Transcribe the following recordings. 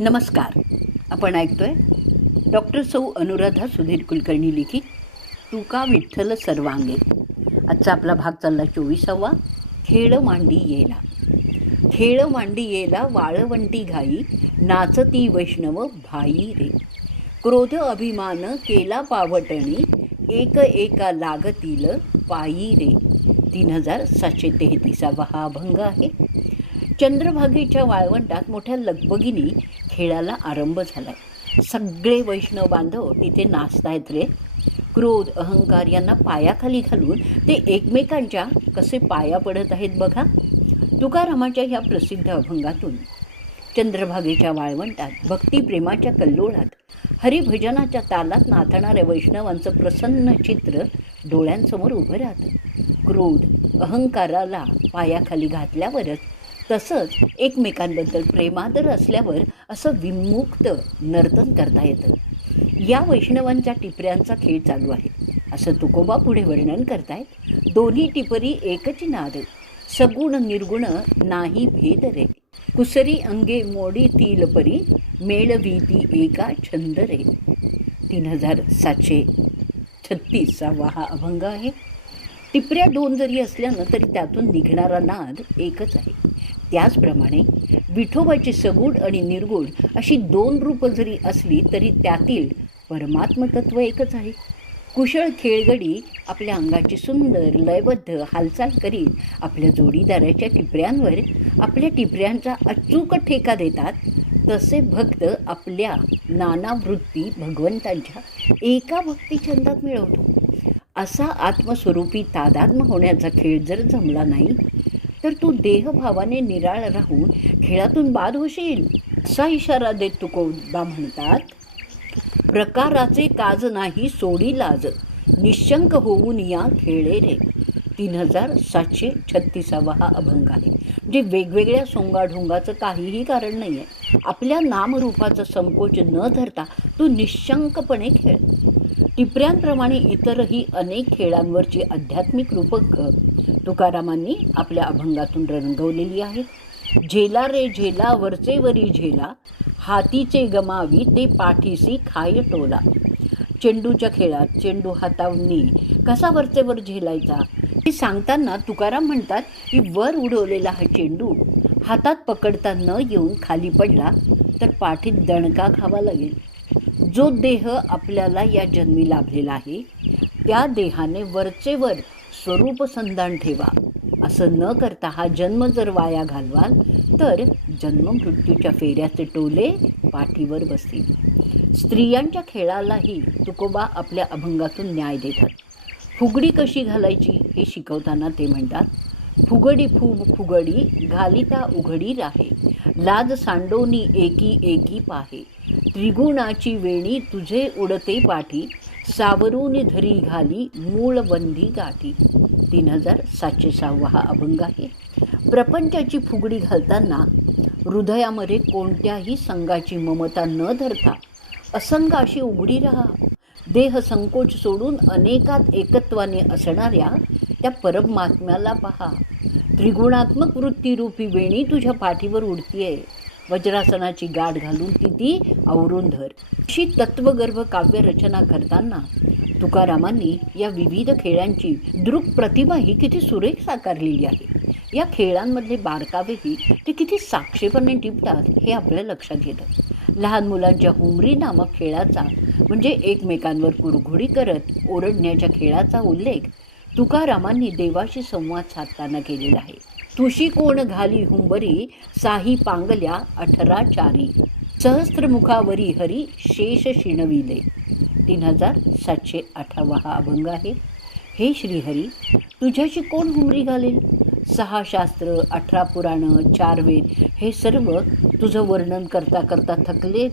नमस्कार. आपण ऐकतोय डॉक्टर सौ अनुराधा सुधीर कुलकर्णी लिखित तुका विठ्ठल सर्वांगे. आजचा आपला भाग चालला 24वा. खेळ मांडी येला. खेळ मांडी येला वाळवंटी घाई, नाचती वैष्णव भाई रे. क्रोध अभिमान केला पावटणी, एक एका लागतील पायी रे. 3733 हा अभंग आहे. चंद्रभागेच्या वाळवंटात मोठ्या लगबगीने खेळाला आरंभ झालाय. सगळे वैष्णव बांधव तिथे नाचतायत रे. क्रोध अहंकार यांना पायाखाली घालून ते एकमेकांच्या कसे पाया पडत आहेत बघा. तुकारामाच्या ह्या प्रसिद्ध अभंगातून चंद्रभागेच्या वाळवंटात भक्तिप्रेमाच्या कल्लोळात हरिभजनाच्या तालात नाचणाऱ्या वैष्णवांचं प्रसन्न चित्र डोळ्यांसमोर उभं राहतं. क्रोध अहंकाराला पायाखाली घातल्यावरच, तसंच एकमेकांबद्दल प्रेमादर असल्यावर असं विमुक्त नर्तन करता येतं. या वैष्णवांच्या टिपऱ्यांचा खेळ चालू आहे असं तुकोबा पुढे वर्णन करतायत. दोन्ही टिपरी एकच नाद, सगुण निर्गुण नाही भेद रे. कुसरी अंगे मोडी तील परी, मेळवीती एका छंद रे. 3736 हा अभंग आहे. टिपऱ्या दोन जरी असल्यानं तरी त्यातून निघणारा नाद एकच आहे. त्याचप्रमाणे विठोबाची सगुण आणि निर्गुण अशी दोन रूपं जरी असली तरी त्यातील परमात्मतत्व एकच आहे. कुशळ खेळगडी आपल्या अंगाची सुंदर लयबद्ध हालचाल करीत आपल्या जोडीदाराच्या टिपऱ्यांवर आपल्या टिपऱ्यांचा अचूक ठेका देतात. तसे भक्त आपल्या नाना वृत्ती भगवंतांच्या एका भक्तिछंदात मिळवतो. असा आत्मस्वरूपी तादात्म्य होण्याचा खेळ जर जमला नाही तर तू देहभावाने निराळ राहून खेळातून बाद होशील असा इशारा देत तुकोबा म्हणतात. प्रकाराचे काज नाही सोडी लाज, निशंक होऊन या खेळे रे. 3736 हा अभंग आहे. म्हणजे वेगवेगळ्या सोंगाढोंगाचं काहीही कारण नाही आहे. आपल्या नामरूपाचा संकोच न धरता तू निशंकपणे खेळ. टिपऱ्यांप्रमाणे इतरही अनेक खेळांवरची आध्यात्मिक रूपं तुकारामांनी आपल्या अभंगातून रंगवलेली आहेत. झेला रे झेला वरचे वरी झेला, हातीचे गमावी ते पाठीसी खाय टोला. चेंडूच्या खेळात चेंडू हातावनी कसा वरचेवर झेलायचा हे सांगताना तुकाराम म्हणतात की वर उडवलेला हा चेंडू हातात पकडता न येऊन खाली पडला तर पाठीत दणका खावा लागेल. जो देह आपल्याला या जन्मी लाभलेला आहे त्या देहाने वरचेवर स्वरूप संधान ठेवा. असं न करता हा जन्म जर वाया घालवाल तर जन्ममृत्यूच्या फेऱ्याचे टोले पाठीवर बसतील. स्त्रियांच्या खेळालाही तुकोबा आपल्या अभंगातून न्याय देतात. फुगडी कशी घालायची हे शिकवताना ते म्हणतात. फुगडी फुगडी घालिता उघडी राहे, लाज सांडोनी एकी एकी पाहे. त्रिगुणाची वेणी तुझे उडते पाठी, सावरून धरी घाली मूळ बंधी गाठी. 3706 हा अभंग आहे. प्रपंचाची फुगडी घालताना हृदयामध्ये कोणत्याही संघाची ममता न धरता असंगाशी उघडी राहा. देह संकोच सोडून अनेकात एकत्वाने असणाऱ्या त्या परमात्म्याला पहा. त्रिगुणात्मक वृत्तीरूपी वेणी तुझ्या पाठीवर उडतीये. वज्रासनाची गाठ घालून ती आवरून धर. अशी तत्वगर्भ काव्यरचना करताना तुकारामांनी या विविध खेळांची दृक प्रतिभाही किती सुरेख साकारलेली आहे. या खेळांमधले बारकावेही ते किती साक्षेपणे टिपतात हे आपल्या लक्षात येतं. लहान मुलांच्या हुमरी नामक खेळाचा म्हणजे एकमेकांवर कुरघोडी करत ओरडण्याच्या खेळाचा उल्लेख तुकारामांनी देवाशी संवाद साधताना केलेला आहे. तुशी कोण घाली हुंबरी, साही पांगल्या 18 चारी. सहस्त्रमुखावरी हरी शेष शिणविले. 3708 हा अभंग आहे. हे श्रीहरी, तुझ्याशी कोण हुमरी घालेल? 6 शास्त्र, 18 पुराणं, 4 वेद हे सर्व तुझं वर्णन करता करता थकलेत.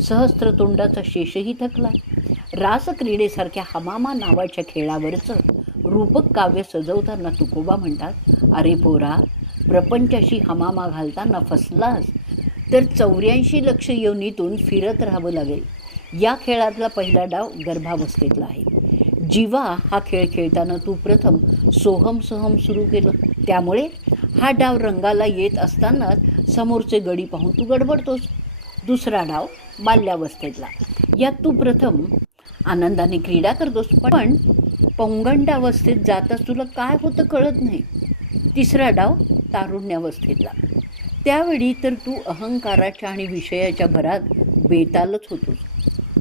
सहस्त्रतोंडाचा शेषही थकला. रासक्रीडेसारख्या हमामा नावाच्या खेळावरचं रूपक काव्य सजवताना तुकोबा म्हणतात, अरे पोरा, प्रपंचाशी हमामा घालताना फसलास तर 84 लक्ष योनीतून फिरत राहावं लागेल. या खेळातला पहिला डाव गर्भावस्थेतला आहे. जीवा हा खेळ खेळताना तू प्रथम सोहम सहम सुरू केलं. त्यामुळे हा डाव रंगाला येत असतानाच समोरचे गडी पाहून तू गडबडतोस. दुसरा डाव बाल्यावस्थेतला. यात तू प्रथम आनंदाने क्रीडा करतोस, पण पौगंडावस्थेत जाताच तुला काय होतं कळत नाही. तिसरा डाव तारुण्यावस्थेतला. त्यावेळी तर तू अहंकाराच्या आणि विषयाच्या भरात बेतालच होतोस.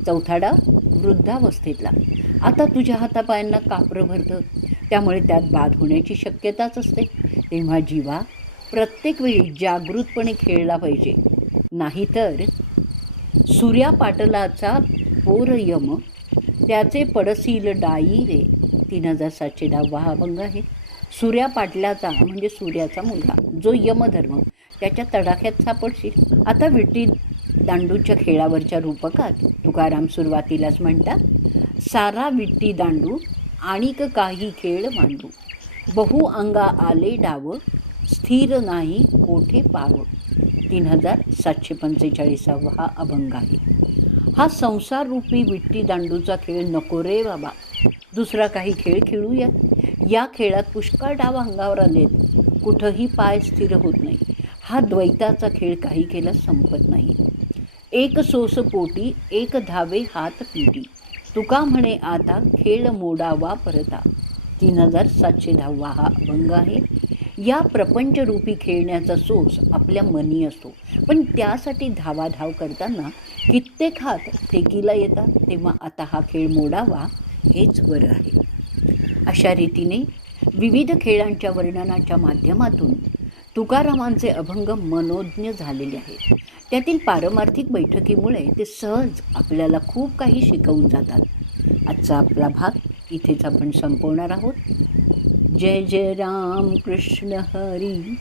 चौथा डाव वृद्धावस्थेतला. आता तुझ्या हातापायांना कापरं भरतं, त्यामुळे त्यात बाद होण्याची शक्यताच असते. तेव्हा जीवा, प्रत्येक वेळी जागृतपणे खेळला पाहिजे. नाहीतर सूर्यापाटलाचा पोर यम, त्याचे पडसील डाई रे. 3710 हा अभंग आहे. सूर्यापाटलाचा म्हणजे सूर्याचा मुलगा, जो यमधर्म, त्याच्या तडाख्यात सापडशील. आता विटी दांडूच्या खेळावरच्या रूपकात तुकाराम सुरुवातीलाच म्हणतात, सारा विट्टी दांडू आणिक काही खेळ मांडू, बहु अंगा आले डाव, स्थिर नाही कोठे पाव. 3745 हा अभंग आहे. हा संसाररूपी विट्टी दांडूचा खेळ नको रे बाबा, दुसरा काही खेळ खेळूया. या खेळात पुष्कळ डाव अंगावर आलेत, कुठंही पाय स्थिर होत नाही. हा द्वैताचा खेळ काही केला संपत नाही. एक सोस पोटी, एक धावे हात पिटी, तुका म्हणे आता खेळ मोडावा परता. 3710 हा अभंग आहे. या प्रपंचरूपी खेळण्याचा सोस आपल्या मनी असतो, पण त्यासाठी धावाधाव करताना कित्येक हात ठेकीला येतात. तेव्हा आता हा खेळ मोडावा हेच बरं आहे. अशा रीतीने विविध खेळांच्या वर्णनाच्या माध्यमातून तुकारामांचे अभंग मनोज्ञ झालेले आहेत. त्यातील पारमार्थिक बैठकीमुळे ते सहज आपल्याला खूप काही शिकवून जातात. आजचा आपला भाग इथेच आपण संपवणार आहोत. जय जय राम कृष्ण हरी,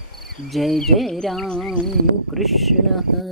जय जय राम कृष्ण हरी.